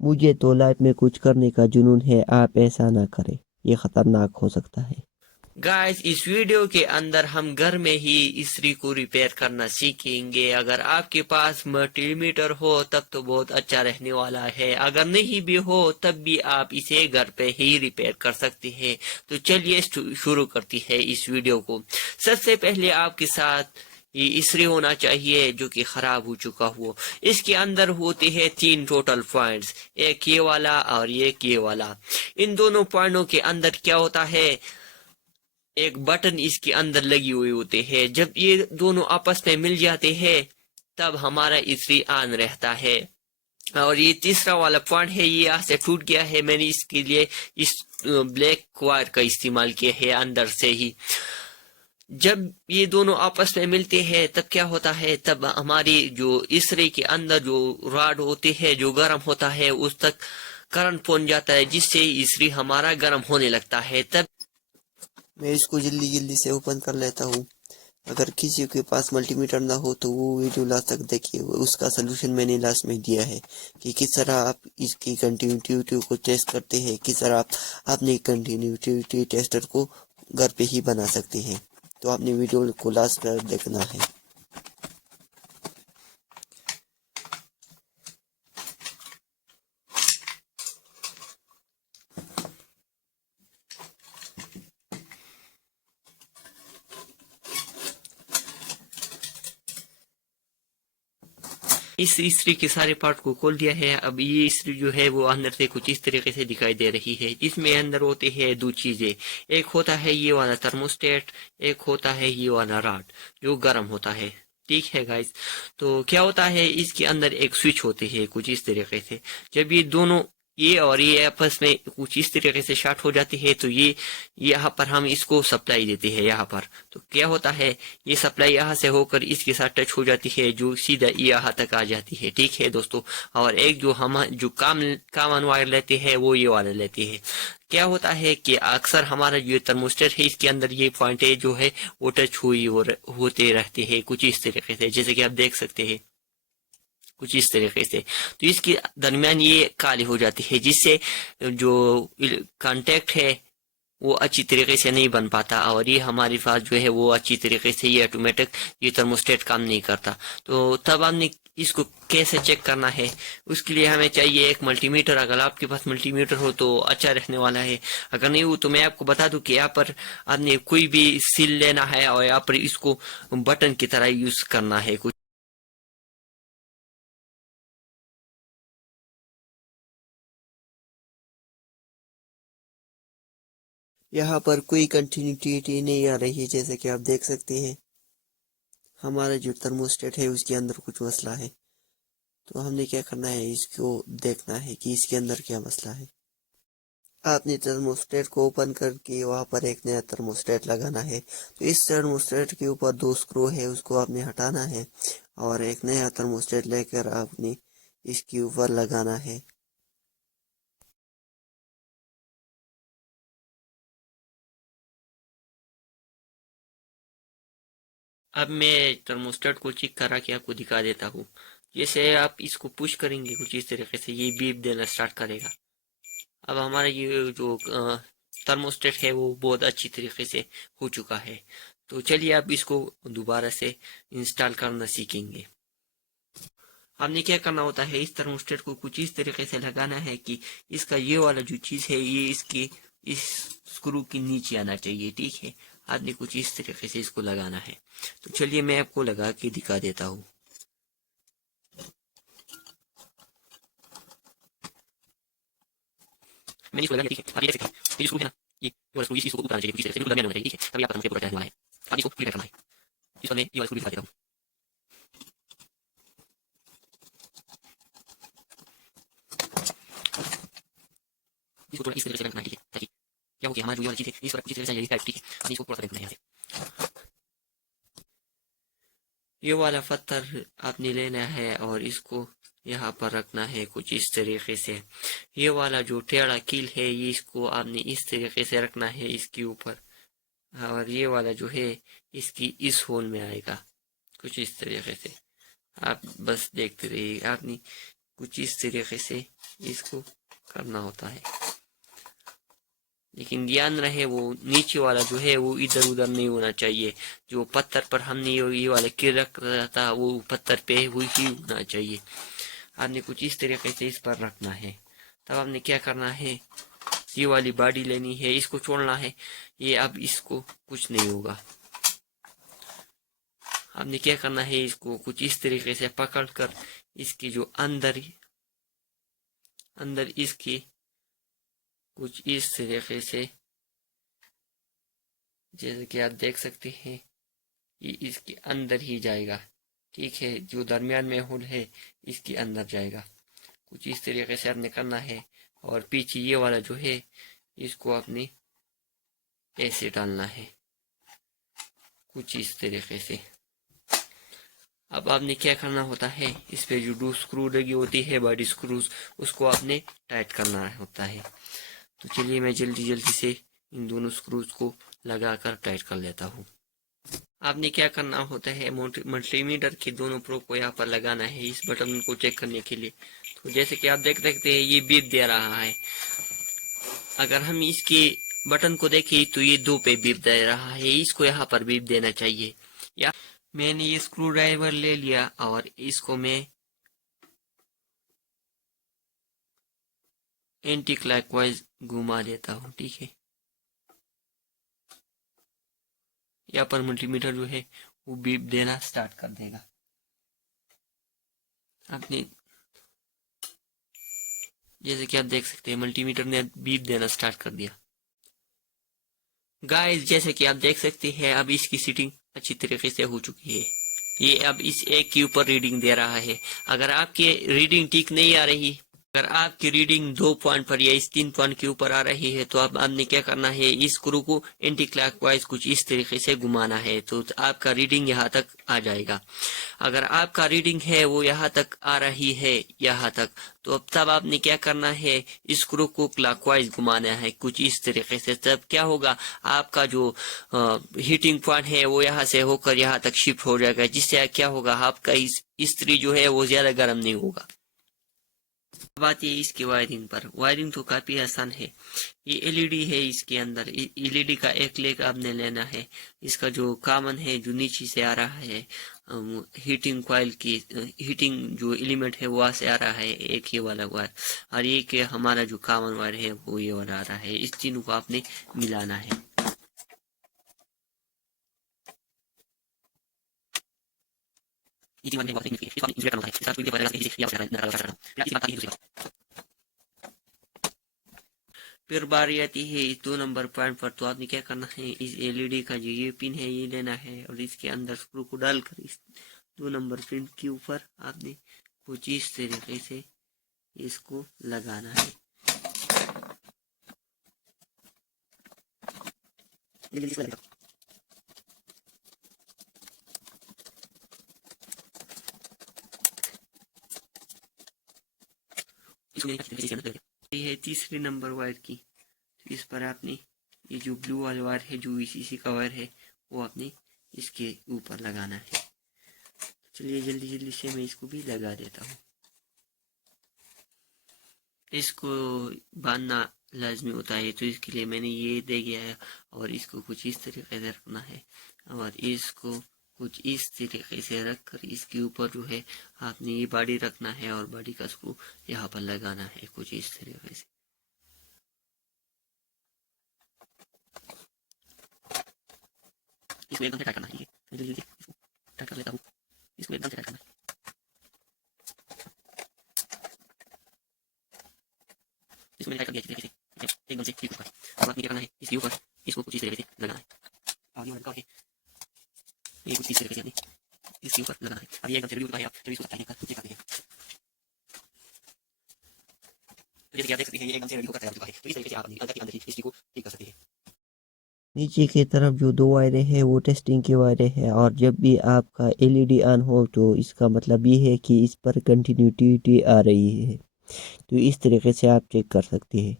मुझे तो लाइफ में कुछ करने का जुनून है, आप ऐसा ना करें, ये खतरनाक हो सकता है। गाइस, इस वीडियो के अंदर हम घर में ही इस्त्री को रिपेयर करना सीखेंगे। अगर आपके पास मल्टीमीटर हो तब तो बहुत अच्छा रहने वाला है, अगर नहीं भी हो तब भी आप इसे घर पे ही रिपेयर कर सकते हैं। तो चलिए शुरू करती है इस वीडियो को। सबसे पहले आपके साथ ये इस्त्री होना चाहिए जो कि खराब हो चुका हो। इसके अंदर होते हैं 3 टोटल पॉइंट्स, एक ये वाला और एक ये वाला। इन दोनों पॉइंटों के अंदर क्या होता है, एक बटन इसके अंदर लगी हुई होते हैं। जब ये दोनों आपस में मिल जाते हैं तब हमारा इस्त्री ऑन रहता है। और ये तीसरा वाला पॉइंट है, ये यहाँ से टूट गया है, मैंने इसके लिए इस ब्लैक वायर का इस्तेमाल किया है अंदर से ही। जब ये दोनों आपस में मिलते हैं तब क्या होता है, तब हमारी जो इस्त्री के अंदर जो रॉड होती है जो गर्म होता है उस तक करंट पहुंच जाता है, जिससे इस्त्री हमारा गर्म होने लगता है। तब मैं इसको जल्दी जल्दी से ओपन कर लेता हूँ। अगर किसी के पास मल्टीमीटर ना हो तो वो वीडियो लास्ट तक देखिए, उसका सलूशन मैंने लास्ट में दिया है कि किस तरह आप इसकी कंटिन्यूटी को टेस्ट करते हैं, किस तरह आप अपने कंटिन्यूटी टेस्टर को घर पे ही बना सकते हैं। तो आपने वीडियो को लास्ट तक देखना है। इस इस्त्री के सारे पार्ट को खोल दिया है। अब ये इस्त्री जो है वो अंदर से कुछ इस तरीके से दिखाई दे रही है। इसमें अंदर होते हैं 2 चीजें, एक होता है ये वाला थर्मोस्टेट, एक होता है ये वाला रॉड जो गर्म होता है। ठीक है गाइस, तो क्या होता है, इसके अंदर एक स्विच होती है कुछ इस तरीके से। जब ये दोनों ये और ये आपस में कुछ इस तरीके से शॉर्ट हो जाती है तो ये यहाँ पर हम इसको सप्लाई देते हैं यहाँ पर। तो क्या होता है, ये सप्लाई यहाँ से होकर इसके साथ टच हो जाती है जो सीधा यहाँ तक आ जाती है। ठीक है दोस्तों, और एक जो हम जो काम वायर लेते हैं वो ये वाला लेते हैं। क्या होता है कि अक्सर हमारा जो थर्मोस्टेट है इसके अंदर ये पॉइंट जो है वो टच होते रहते हैं कुछ इस तरीके से, जैसे कि आप देख सकते हैं कुछ इस तरीके से। तो इसके दरमियान ये काली हो जाती है, जिससे जो कांटेक्ट है वो अच्छी तरीके से नहीं बन पाता, और ये हमारे पास जो है वो अच्छी तरीके से ये ऑटोमेटिक ये थर्मोस्टेट काम नहीं करता। तो तब हमने इसको कैसे चेक करना है, उसके लिए हमें चाहिए एक मल्टीमीटर। अगर आपके पास मल्टीमीटर हो तो अच्छा रहने वाला है, अगर नहीं हो तो मैं आपको बता दूं कि यहाँ पर आपने कोई भी सील लेना है और यहाँ पर इसको बटन की तरह यूज करना है कुछ। यहाँ पर कोई कंटिन्यूटी नहीं आ रही है, जैसे कि आप देख सकते हैं। हमारा जो थर्मोस्टेट है उसके अंदर कुछ मसला है। तो हमने क्या करना है, इसको देखना है कि इसके अंदर क्या मसला है। आपने थर्मोस्टेट को ओपन करके वहां पर एक नया थर्मोस्टेट लगाना है। तो इस थर्मोस्टेट के ऊपर 2 स्क्रू है, उसको आपने हटाना है और एक नया थर्मोस्टेट लेकर आपने इसके ऊपर लगाना है। अब मैं थर्मोस्टेट को चेक करा के आपको दिखा देता हूँ। जैसे आप इसको पुश करेंगे कुछ इस तरीके से ये बीप देना स्टार्ट करेगा। अब हमारा ये जो थर्मोस्टेट है वो बहुत अच्छी तरीके से हो चुका है। तो चलिए अब इसको दोबारा से इंस्टॉल करना सीखेंगे। हमने क्या करना होता है, इस थर्मोस्टेट को कुछ इस तरीके से लगाना है कि इसका ये वाला जो चीज है ये इसकी इस स्क्रू के नीचे आना चाहिए। ठीक है, आपने कुछ इस तरीके से इसको लगाना है। तो चलिए मैं आपको लगा के दिखा देता हूँ। मैंने इसको लगा लिया। ठीक है, आप ये देख सकते हैं ये जो स्क्रू है ना, ये वाला स्क्रू इसको ऊपर आना चाहिए कुछ इस तरह से, बिल्कुल दरमियान में होना चाहिए। ठीक है, तभी आपका थर्मोस्टेट पूरा चलने वाला है। अब इसको क्लियर करना है। इस पर मैं ये वाला स्क्रू भी दिखा देता हूँ। इसको थोड़ा इस तरीके से करना है। ठीक है, ताकि क्या हो कि हमारा जो ये वाला चीज है इस पर कुछ इस तरह से जाएगी। ठीक है, अब इसको थोड़ा सा करना है यहाँ से। ये वाला पत्थर आपने लेना है और इसको यहाँ पर रखना है कुछ इस तरीके से। ये वाला जो टेढ़ा कील है ये इसको आपने इस तरीके से रखना है इसके ऊपर, और ये वाला जो है इसकी इस होल में आएगा कुछ इस तरीके से। आप बस देखते रहिए, आपने कुछ इस तरीके से इसको करना होता है। लेकिन ध्यान रहे वो नीचे वाला जो है वो इधर उधर नहीं होना चाहिए। जो पत्थर पर हमने ये वाला कील रख रहा था वो पत्थर पे ही होना चाहिए। आपने कुछ इस तरीके से इस पर रखना है। तब आपने क्या करना है, ये वाली बॉडी लेनी है, इसको छोड़ना है। ये अब इसको कुछ नहीं होगा। आपने क्या करना है, इसको कुछ इस तरीके से पकड़कर इसकी जो अंदर इसकी कुछ इस तरीके से, जैसे कि आप देख सकते हैं, ये इसके अंदर ही जाएगा। ठीक है, जो दरमियान में होल है इसके अंदर जाएगा। कुछ इस तरीके से आपने करना है। और पीछे ये वाला जो है इसको आपने ऐसे डालना है, कुछ इस तरीके से। अब आपने क्या करना होता है, इस पे जो दो स्क्रू लगी होती है बॉडी स्क्रूज, उसको आपने टाइट करना होता है। तो चलिए मैं जल्दी से इन दोनों स्क्रूज को लगाकर टाइट कर लेता हूँ। आपने क्या करना होता है, मल्टीमीटर के दोनों प्रोब को यहाँ पर लगाना है इस बटन को चेक करने के लिए। तो जैसे कि आप देख सकते हैं ये बीप दे रहा है। अगर हम इसके बटन को देखें तो ये 2 पे बीप दे रहा है, इसको यहाँ पर बीप देना चाहिए। या मैंने ये स्क्रू ड्राइवर ले लिया और इसको मैं एंटी क्लॉकवाइज घुमा देता हूँ। ठीक है, यहाँ पर मल्टीमीटर जो है वो बीप देना स्टार्ट कर देगा। आपने जैसे कि आप देख सकते हैं मल्टीमीटर ने बीप देना स्टार्ट कर दिया। गाइस जैसे कि आप देख सकते हैं अब इसकी सीटिंग अच्छी तरीके से हो चुकी है। ये अब इस एक के ऊपर रीडिंग दे रहा है। अगर आपकी रीडिंग ठीक नहीं आ रही, अगर आपकी रीडिंग 2 पॉइंट पर या इस 3 पॉइंट के ऊपर आ रही है, तो अब आपने क्या करना है, इस स्क्रू को एंटी क्लॉकवाइज कुछ इस तरीके से घुमाना है, तो आपका रीडिंग यहाँ तक आ जाएगा। अगर आपका रीडिंग है वो यहाँ तक आ रही है, यहाँ तक, तो अब तब आपने क्या करना है, इस स्क्रू को क्लॉकवाइज घुमाना है कुछ इस तरीके से। तब क्या होगा, आपका जो हीटिंग पॉइंट है वो यहाँ से होकर यहाँ तक शिफ्ट हो जाएगा, जिससे क्या होगा, आपका इस्त्री जो है वो ज्यादा गर्म नहीं होगा। बात ये इसकी वायरिंग पर, वायरिंग तो काफी आसान है। ये एलईडी है, इसके अंदर एलईडी का एक लेग आपने लेना है। इसका जो कॉमन है जो नीचे से आ रहा है, हीटिंग कॉइल की हीटिंग जो एलिमेंट है वहां से आ रहा है एक ये वाला वायर, और ये के हमारा जो कॉमन वायर है वो ये वाला आ रहा है। इस तीनों को आपने मिलाना है। फिर बारी आती है इस 2 नंबर पॉइंट पर। तो आपने क्या करना है, इस एलईडी का जो ये पिन है ये लेना है और इसके अंदर स्क्रू को डालकर इस 2 नंबर पिन के ऊपर आपने कुछ इस तरीके से इसको लगाना है। ये है तीसरी नंबर वायर की। तो इस पर आपने ये जो ब्लू वाला वायर है जो वीसीसी का वायर है वो आपने इसके ऊपर लगाना है। चलिए जल्दी से मैं इसको भी लगा देता हूँ। इसको बांधना लाजमी होता है, तो इसके लिए मैंने ये दे गया है और इसको कुछ इस तरीके से रखना है और इसको कुछ इस तरीके से रखकर इसके ऊपर जो है आपने ये बॉडी रखना है और बॉडी का स्क्रू यहाँ पर लगाना है कुछ इस तरीके से। इसको एकदम से टाइट करना है, जल्दी इसको टाइट कर लेता हूँ। इसको एकदम से टाइट करना है, इसको मैंने टाइट कर दिया तरीके से एकदम से ठीक ऊपर। अब आपने क्या करना है, इसके ऊपर इसको कुछ इस तरीके से लगाना है। आगे बढ़ के ये कुछ इस तरीके से इसके ऊपर लगाना है। अब ये एकदम से रेडी होता है, आप जब इसको टाइट कर चेक करते हैं। तो जैसे कि आप देख सकते हैं ये एकदम से रेडी होकर तैयार हो चुका है। तो इस तरीके से आप अंदर के अंदर ही इसको ठीक कर सकते हैं। नीचे की तरफ जो 2 वायरें हैं वो टेस्टिंग की वायरें हैं, और जब भी आपका एलईडी ऑन हो तो इसका मतलब ये है कि इस पर कंटिन्यूटी आ रही है। तो इस तरीके से आप चेक कर सकते हैं।